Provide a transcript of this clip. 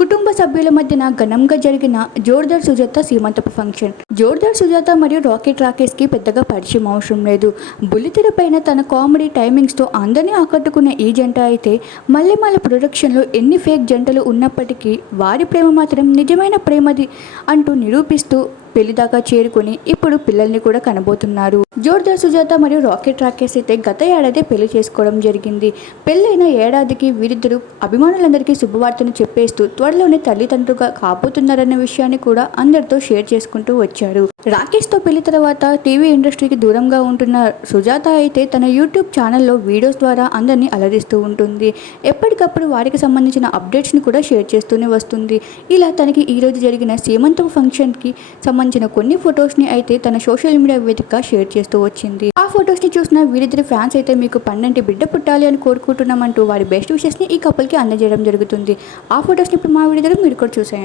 కుటుంబ సభ్యుల మధ్యన ఘనంగా జరిగిన జోర్దార్ సుజాత సీమంతపు ఫంక్షన్. జోర్దార్ సుజాత మరియు రాకెట్ రాకేష్కి పెద్దగా పరిచయం అవసరం లేదు. బుల్లితెర పైన తన కామెడీ టైమింగ్స్తో అందరినీ ఆకట్టుకునే ఈ జంట అయితే మల్లెమాల ప్రొడక్షన్లో ఎన్ని ఫేక్ జంటలు ఉన్నప్పటికీ వారి ప్రేమ మాత్రం నిజమైన ప్రేమది అంటూ నిరూపిస్తూ పెళ్ళి దాకా చేరుకొని ఇప్పుడు పిల్లల్ని కూడా కనబోతున్నారు. జోర్దార్ సుజాత మరియు రాకెట్ రాకేష్ అయితే గత ఏడాది పెళ్ళి చేసుకోవడం జరిగింది. పెళ్ళైన ఏడాదికి వీరిద్దరు అభిమానులందరికీ శుభవార్తను చెప్పేస్తూ త్వరలోనే తల్లిదండ్రులుగా కాబోతున్నారన్న విషయాన్ని కూడా అందరితో షేర్ చేసుకుంటూ వచ్చారు. రాకేష్తో పెళ్ళి తర్వాత టీవీ ఇండస్ట్రీకి దూరంగా ఉంటున్న సుజాత అయితే తన యూట్యూబ్ ఛానల్లో వీడియోస్ ద్వారా అందరినీ అలరిస్తూ ఉంటుంది. ఎప్పటికప్పుడు వారికి సంబంధించిన అప్డేట్స్ని కూడా షేర్ చేస్తూనే వస్తుంది. ఇలా తనకి ఈ రోజు జరిగిన సీమంత ఫంక్షన్కి సంబంధించిన కొన్ని ఫొటోస్ని అయితే తన సోషల్ మీడియా వేదికగా షేర్ చేస్తూ వచ్చింది. ఆ ఫొటోస్ని చూసిన వీరిద్దరి ఫ్యాన్స్ అయితే మీకు పన్నెండు బిడ్డ పుట్టాలి అని కోరుకుంటున్నామంటూ వారి బెస్ట్ విషెస్ని ఈ కపుల్కి అందజేయడం జరుగుతుంది. ఆ ఫొటోస్ని ఇప్పుడు మా వీడియో మీరు కూడా చూసేయండి.